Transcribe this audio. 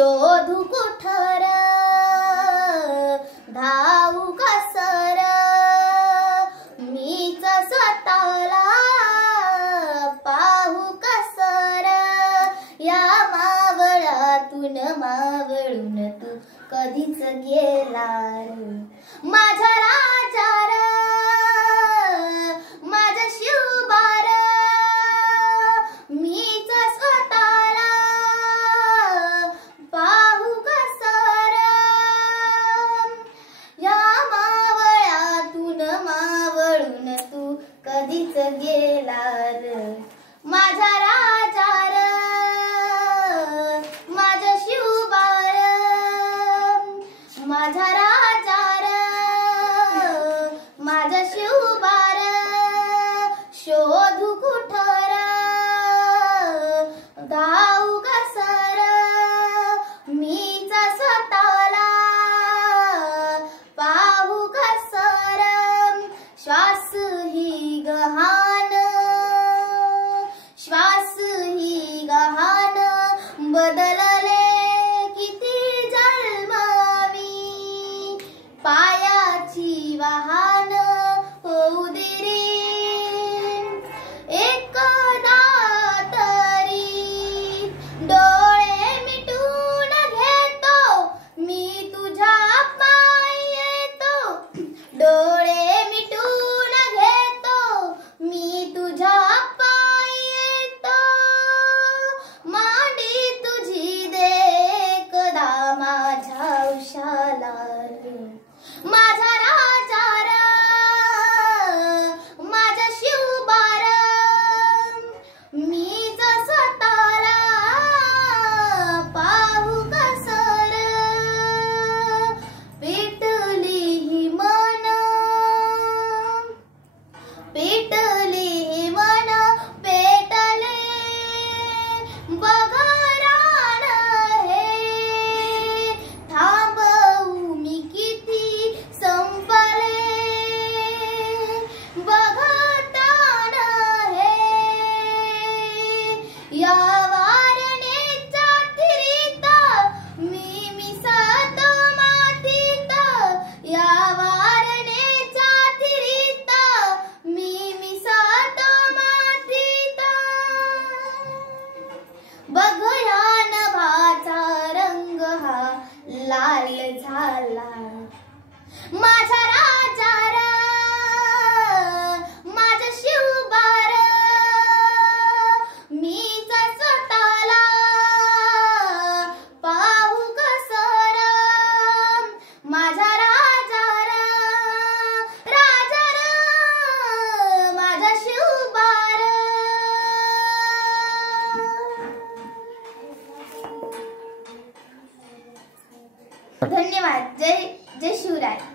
शोधू कुठर धावू कसर मीच स्वतःला पाहू कसर या मावळातून मावळून तू कधीच गेला माझा राजा माझा शिवबार मीच स्वतःला पाहू कसर या मावळातून मावळून तू कधीच गेला माझा राजा माझा शिवबार माझा राजा माझा शिवबार शोधू कुठर धावू कसर मीच स्वतःला पाहू कसर श्वास ही गहाण श्वास ही गहाण बदलले किती जन्मावी पायाची वाहन होऊ दे एकदा तरी डोळे मिटून घेतो मी तुझ्या पायी येतो डोळे मिटून घेतो मी तुझ्या पायी येतो मांडी तुझी दे एकदा माझ्या उशाला माझा राजा माझा शिवबार मीच स्वतःला पाहू कसर पेटली ही मन पेटली ही मन पेटले बघ रान हे थांबवू मी किती संपले बघतान हे या वारणेच्या थिरीत मी मिसळत मातीत या वारणेच्या थिरीत मी मिसळत मातीत बघ या नभाचा रंग हा लाल झाला माझा राजा माझा शिवबार मीच स्वतःला पाहू कसर माझा राजा राजा माझा शिवबार धन्यवाद जय जय शिवराय।